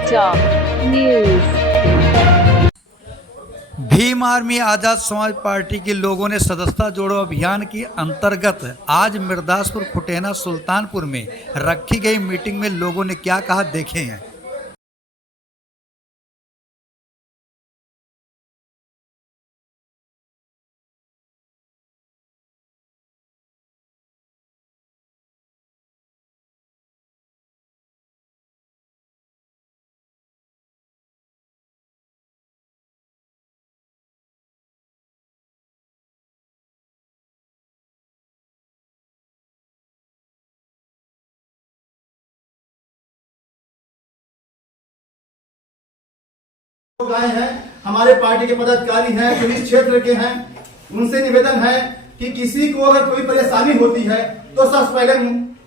समाचार news. Bhim army Azad Samaj party के लोगों ने सदस्यता जोड़ो अभियान के अंतर्गत आज मिर्दासपुर खुटेना सुल्तानपुर में रखी गई मीटिंग में लोगों ने क्या कहा, देखें हैं। लोग आए हैं, हमारे पार्टी के पदाधिकारी हैं जो इस क्षेत्र के हैं, उनसे निवेदन है कि किसी को अगर कोई परेशानी होती है तो सबसे पहले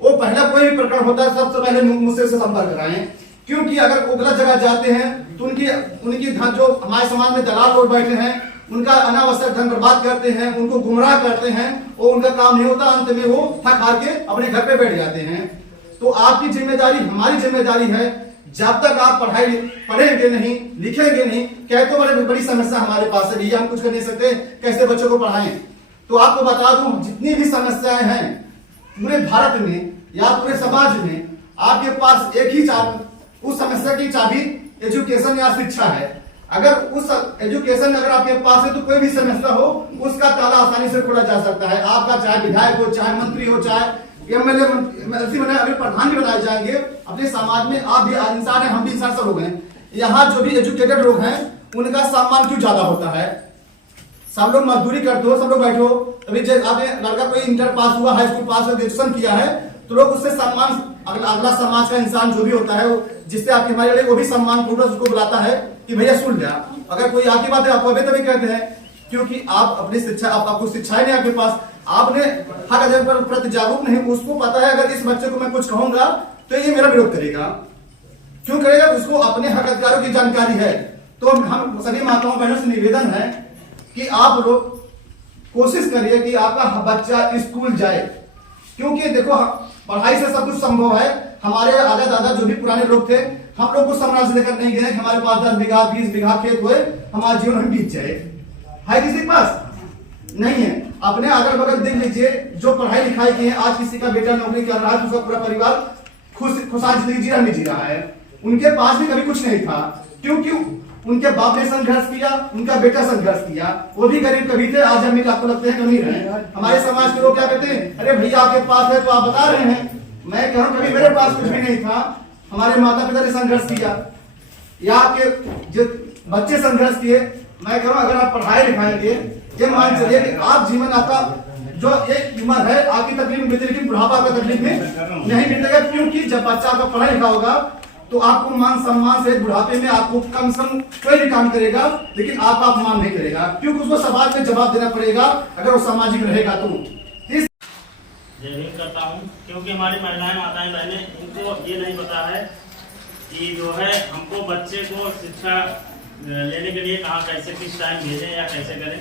वो पहला कोई भी प्रकरण होता है सबसे पहले मुझसे संपर्क कराएं, क्योंकि अगर वो गलत जगह जाते हैं तो उनकी धन जो हमारे समाज में दलाल लोग बैठे हैं उनका अनावश्यक धन बर्बाद करते हैं, उनको गुमराह करते हैं और उनका काम नहीं होता, अंत में वो थक हार के अपने घर पे बैठ जाते हैं। तो आपकी जिम्मेदारी, हमारी जिम्मेदारी है, जब तक आप पढ़ेंगे नहीं, लिखेंगे नहीं, कह तो बड़ी समस्या हमारे पास है भैया, हम कुछ कर नहीं सकते, कैसे बच्चों को पढ़ाएं। तो आपको बता दूं, जितनी भी समस्याएं हैं पूरे भारत में या पूरे समाज में, आपके पास एक ही उस समस्या की चाबी एजुकेशन या शिक्षा है। अगर उस एजुकेशन अगर आपके पास है तो कोई भी समस्या हो उसका ताला आसानी से खोला जा सकता है। आपका चाहे विधायक हो, चाहे मंत्री हो, चाहे एमएलए अभी प्रधान भी बनाए जाएंगे अपने समाज में। आप भी इंसान है, हम भी इंसान, सब लोग हैं। यहाँ जो भी एजुकेटेड लोग हैं उनका सम्मान क्यों ज्यादा होता है? सब लोग मजदूरी करते हो, सब लोग बैठो, अभी आपने लड़का कोई इंटर पास हुआ, हाई स्कूल पास हुआ, ग्रेजुएशन किया है तो लोग उससे सम्मान, अगला समाज का इंसान जो भी होता है जिससे आपकी हमारे लिए वो भी सम्मान पूर्वक उसको बुलाता है कि भैया सुन जा। अगर कोई आपकी बात है आपको अभी तभी कहते हैं, क्योंकि आप अपनी शिक्षा, आपको शिक्षा नहीं आपके पास, आपने हक अधिकार पर प्रति जागरूक नहीं। उसको पता है अगर इस बच्चे को मैं कुछ कहूंगा तो ये मेरा विरोध करेगा। क्यों करेगा? उसको अपने हक अधिकारों की जानकारी है। तो हम सभी माताओं बहनों से निवेदन है कि आप लोग कोशिश करिए कि आपका बच्चा स्कूल जाए, क्योंकि देखो पढ़ाई से सब कुछ संभव है। हमारे दादा दादा जो भी पुराने लोग थे, हम लोग को साम्राज्य लेकर नहीं गए, हमारे पास 10 बीघा 20 बीघा खेत हुए, हमारा जीवन हम बीत जाए। है किसी के पास? नहीं है। अपने अगल बगल देख लीजिए, जो पढ़ाई लिखाई की है, आज किसी का बेटा नौकरी कर रहा है, उसका पूरा परिवार खुशहाल जिंदगी जी रहा है। उनके पास भी कभी कुछ नहीं था, क्योंकि उनके बाप ने संघर्ष किया, उनका बेटा संघर्ष किया, वो भी गरीब कभी थे, आज अमीर आपको लगते हैं अमीर हैं। हमारे समाज के लोग क्या कहते हैं, अरे भैया आपके पास है तो आप बता रहे हैं। मैं कह रहा हूं कभी मेरे पास कुछ भी नहीं था, हमारे माता पिता ने संघर्ष किया या आपके जो बच्चे संघर्ष किए। मैं कह रहा हूं अगर आप पढ़ाई लिखाएंगे, ये मान चलिए कि आप जीवन आपका जो एक उम्र है आपकी तकलीफ मिलती, लेकिन बुढ़ापा का तकलीफ में नहीं मिलेगा, क्योंकि जब बच्चा आपका पढ़ा लिखा होगा तो आपको मान सम्मान से बुढ़ापे में आपको कम से कम कोई भी काम करेगा लेकिन आपका अपमान नहीं करेगा, क्योंकि उसको समाज में जवाब देना पड़ेगा अगर वो सामाजिक रहेगा तो। जय हिंद करता हूँ, क्योंकि हमारी महिलाएं, माताएं, बहनें, उनको ये नहीं पता है कि जो है हमको बच्चे को शिक्षा लेने के लिए कहाँ कैसे किस टाइम भेजें या कैसे करें।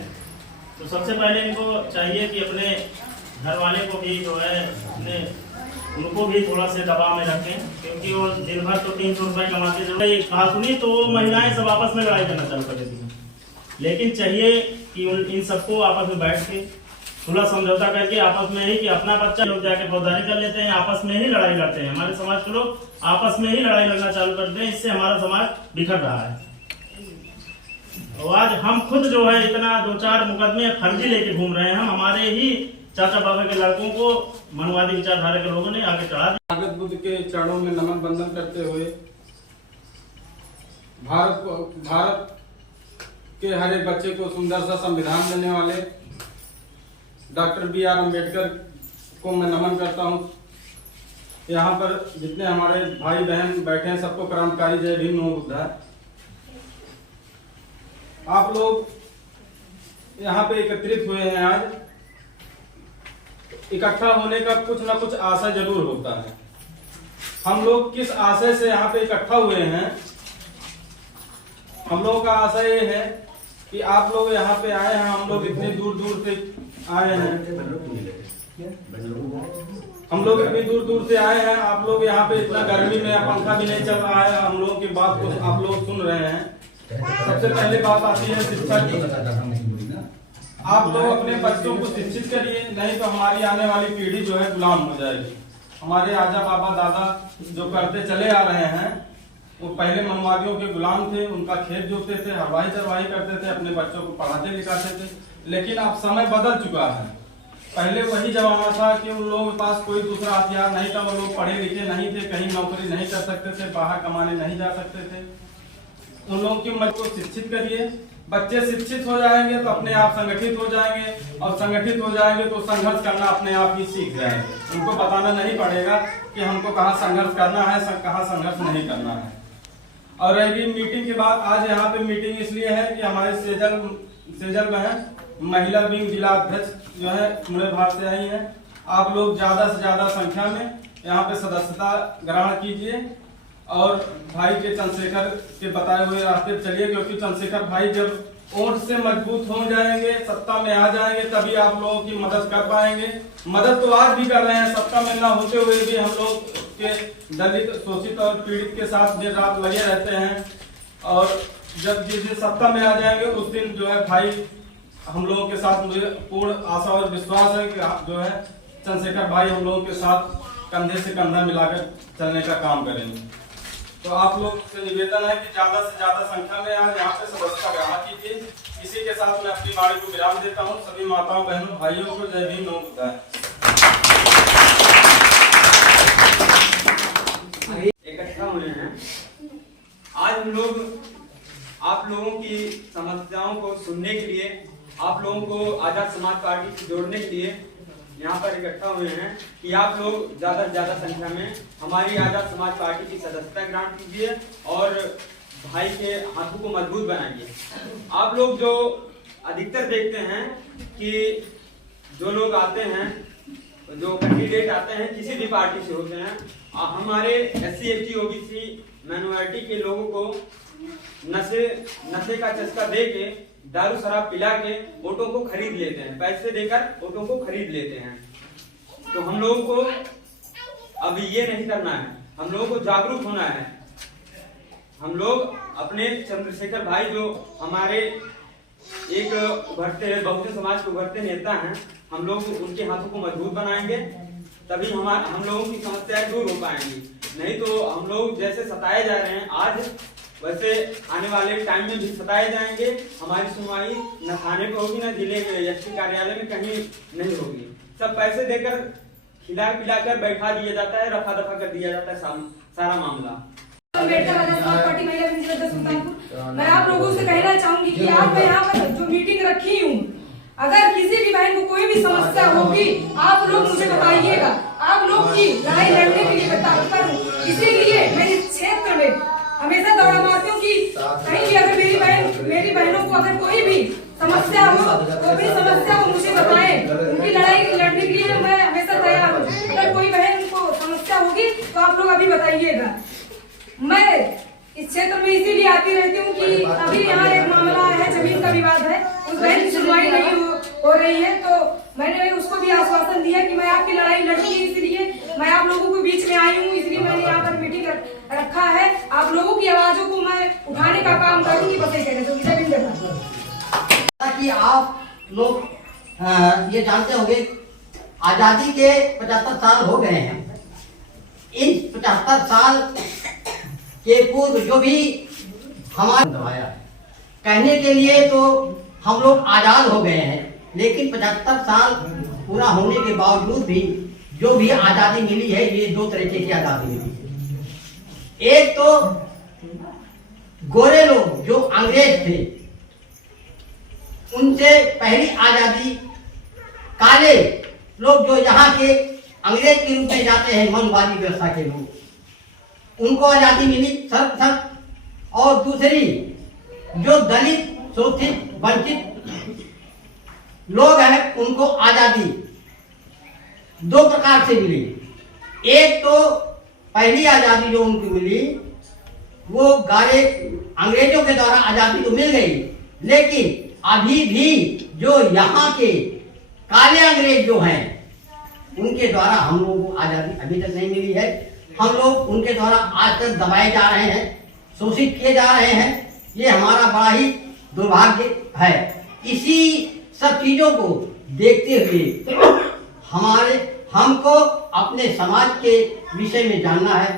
तो सबसे पहले इनको चाहिए कि अपने घर वाले को भी जो है उनको भी थोड़ा से दबाव में रखें, क्योंकि वो दिन भर तो 300 रुपये कमाते, जब ये कहा सुनी तो महिलाएं सब आपस में लड़ाई करना चालू कर देती हैं। लेकिन चाहिए कि इन सबको आपस में बैठ के थोड़ा समझौता करके आपस में ही, कि अपना बच्चा लोग जाके फौजदारी कर लेते हैं, आपस में ही लड़ाई लड़ते हैं। हमारे समाज के लोग आपस में ही लड़ाई लड़ना चालू करते हैं, इससे हमारा समाज बिखर रहा है। और आज हम खुद जो है इतना 2-4 मुकदमे फर्जी लेके घूम रहे हैं। हमारे ही चाचा बाबा के लड़कों को मनुवादी विचारधारा के लोगों ने आगे चढ़ा दिया। भगत बुद्ध के चरणों में नमन बंदन करते हुए भारत के हर एक बच्चे को सुंदर सा संविधान देने वाले डॉक्टर B.R. अम्बेडकर को मैं नमन करता हूं। यहाँ पर जितने हमारे भाई बहन बैठे हैं सबको क्रांतिकारी जय भीम नमो बुद्धाय। आप लोग यहाँ पे एकत्रित हुए हैं आज, इकट्ठा होने का कुछ ना कुछ आशा जरूर होता है। हम लोग किस आशय से यहाँ पे इकट्ठा हुए हैं? हम लोगों का आशा ये है कि आप लोग यहाँ पे आए हैं, हम लोग इतने दूर दूर से आए हैं हम लोग इतनी दूर दूर से आए हैं, आप लोग यहाँ पे इतना गर्मी में पंखा भी नहीं चल रहा है, हम लोगों की बात को आप लोग सुन रहे हैं। सबसे पहले बात आती है शिक्षा की। आप लोग अपने बच्चों को शिक्षित करिए, नहीं तो हमारी आने वाली पीढ़ी जो है गुलाम हो जाएगी। हमारे आजा बाबा दादा जो करते चले आ रहे हैं, वो पहले मनवादियों के गुलाम थे, उनका खेत जोतते थे, हरवाही चरवाही करते थे, अपने बच्चों को पढ़ाते लिखाते थे। लेकिन अब समय बदल चुका है। पहले वही जमाना था कि उन लोगों के पास कोई दूसरा हथियार नहीं था, वो लोग पढ़े लिखे नहीं थे, कहीं नौकरी नहीं कर सकते थे, बाहर कमाने नहीं जा सकते थे। उन लोगों की उम्र को शिक्षित करिए। बच्चे शिक्षित हो जाएंगे तो अपने आप संगठित हो जाएंगे, और संगठित हो जाएंगे तो संघर्ष करना अपने आप ही सीख जाएंगे। उनको बताना नहीं पड़ेगा कि हमको कहाँ संघर्ष करना है, कहाँ संघर्ष नहीं करना है। और रही मीटिंग के बाद, आज यहाँ पे मीटिंग इसलिए है कि हमारे सेजल में है महिला विंग जिला अध्यक्ष जो है पूरे भारत से आई है। आप लोग ज्यादा से ज्यादा संख्या में यहाँ पे सदस्यता ग्रहण कीजिए और भाई के चंद्रशेखर के बताए हुए रास्ते पे चलिए, क्योंकि चंद्रशेखर भाई जब वोट से मजबूत हो जाएंगे, सत्ता में आ जाएंगे, तभी आप लोगों की मदद कर पाएंगे। मदद तो आज भी कर रहे हैं, सत्ता में न होते हुए भी हम लोग के दलित, शोषित और पीड़ित के साथ दिन रात लगे रहते हैं। और जब जिस दिन सत्ता में आ जाएंगे उस दिन जो है भाई हम लोगों के साथ, मुझे पूर्ण आशा और विश्वास है कि जो है चंद्रशेखर भाई हम लोगों के साथ कंधे से कंधा मिलाकर चलने का काम करेंगे। तो आप लोग से निवेदन है कि ज्यादा से ज्यादा संख्या में आज यहाँ पे सदस्यता ग्रहण कीजिए। इसी के साथ मैं अपनी वाणी को विराम देता हूँ। सभी माताओं बहनों भाइयों को जय भीम, नमो बुद्धाय। इकट्ठा हुए हैं आज हम लोग आप लोगों की समस्याओं को सुनने के लिए, आप लोगों को आजाद समाज पार्टी से जोड़ने के लिए यहाँ पर इकट्ठा हुए हैं कि आप लोग ज्यादा से ज्यादा संख्या में हमारी आजाद समाज पार्टी की सदस्यता ग्रहण कीजिए और भाई के हाथों को मजबूत बनाइए। आप लोग जो अधिकतर देखते हैं कि जो लोग आते हैं, जो कैंडिडेट आते हैं किसी भी पार्टी से होते हैं, हमारे SC ST OBC माइनॉरिटी के लोगों को नशे का चस्का दे के, दारू शराब पिला के वोटों को खरीद लेते हैं, पैसे देकर वोटों को खरीद लेते हैं। तो हम लोगों को अब ये नहीं करना है, हम लोगों को जागरूक होना है। हम लोग अपने चंद्रशेखर भाई जो हमारे एक उभरते बहुजन समाज के उभरते नेता हैं, हम लोग उनके हाथों को मजबूत बनाएंगे, तभी हम लोगों की समस्याएं दूर हो पाएंगी। नहीं तो हम लोग जैसे सताए जा रहे हैं आज, वैसे आने वाले टाइम में भी सताए जाएंगे। हमारी सुनवाई न थाने पे होगी, न जिले के SP कार्यालय में कहीं नहीं होगी। सब पैसे देकर खिला पिला कर बैठा दिया जाता है, रफा दफा कर दिया जाता है सारा मामला। मैं आप लोगों से कहना चाहूंगी कि आज मैं यहाँ पर जो मीटिंग रखी हूँ, अगर किसी भी बहन को कोई भी समस्या होगी आप लोग मुझे बताइएगा। आप लोग की लड़ाई लड़ने के लिए तत्पर हूँ, इसीलिए मैं इस क्षेत्र में हमेशा दौड़ा मारती हूँ कि कहीं भी अगर मेरी बहनों को अगर कोई भी समस्या हो तो अपनी समस्या को मुझे बताएं। उनकी लड़ाई लड़ने के लिए मैं हमेशा तैयार हूँ। अगर कोई बहन को समस्या होगी तो आप लोग अभी बताइएगा। मैं इस क्षेत्र में इसीलिए आती रहती हूँ कि अभी यहाँ एक मामला है, जमीन का विवाद है, उस बहन की सुनवाई नहीं हो रही है। तो मैंने उसको भी आश्वासन दिया कि मैं आपकी लड़ाई लड़ूंगी, इसलिए मैं आप लोगों के बीच में आई हूँ, इसलिए मैंने यहाँ पर मीटिंग रखा है। आप लोगों की आवाजों को मैं उठाने का काम करूंगी। बस कि आप लोग ये जानते होंगे आजादी के 75 साल हो गए हैं। इन 75 साल के पूर्व जो भी हमारा दबाया है, कहने के लिए तो हम लोग आजाद हो गए हैं, लेकिन 75 साल पूरा होने के बावजूद भी जो भी आजादी मिली है, ये दो तरीके की आजादी मिली है। एक तो गोरे लोग जो अंग्रेज थे, उनसे पहली आजादी, काले लोग जो यहाँ के अंग्रेज के रूप में जाते हैं, मनवादी व्यवस्था के लोग, उनको आजादी मिली सर्वप्रथम। और दूसरी जो दलित, शोषित, वंचित लोग हैं, उनको आजादी दो प्रकार से मिली। एक तो पहली आजादी जो उनको मिली वो गारे अंग्रेजों के द्वारा आजादी तो मिल गई, लेकिन अभी भी जो यहाँ के काले अंग्रेज जो हैं, उनके द्वारा हम लोगों को आज़ादी अभी तक नहीं मिली है। हम लोग उनके द्वारा आज तक दबाए जा रहे हैं, शोषित किए जा रहे हैं। ये हमारा बड़ा ही दुर्भाग्य है। इसी सब चीज़ों को देखते हुए हमको अपने समाज के विषय में जानना है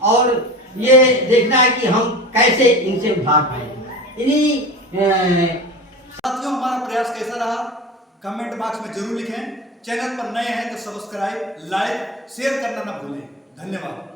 और ये देखना है कि हम कैसे इनसे उद्धार पाएंगे। साथियों, हमारा प्रयास कैसा रहा कमेंट बॉक्स में जरूर लिखें। चैनल पर नए हैं तो सब्सक्राइब, लाइक, शेयर करना ना भूलें। धन्यवाद।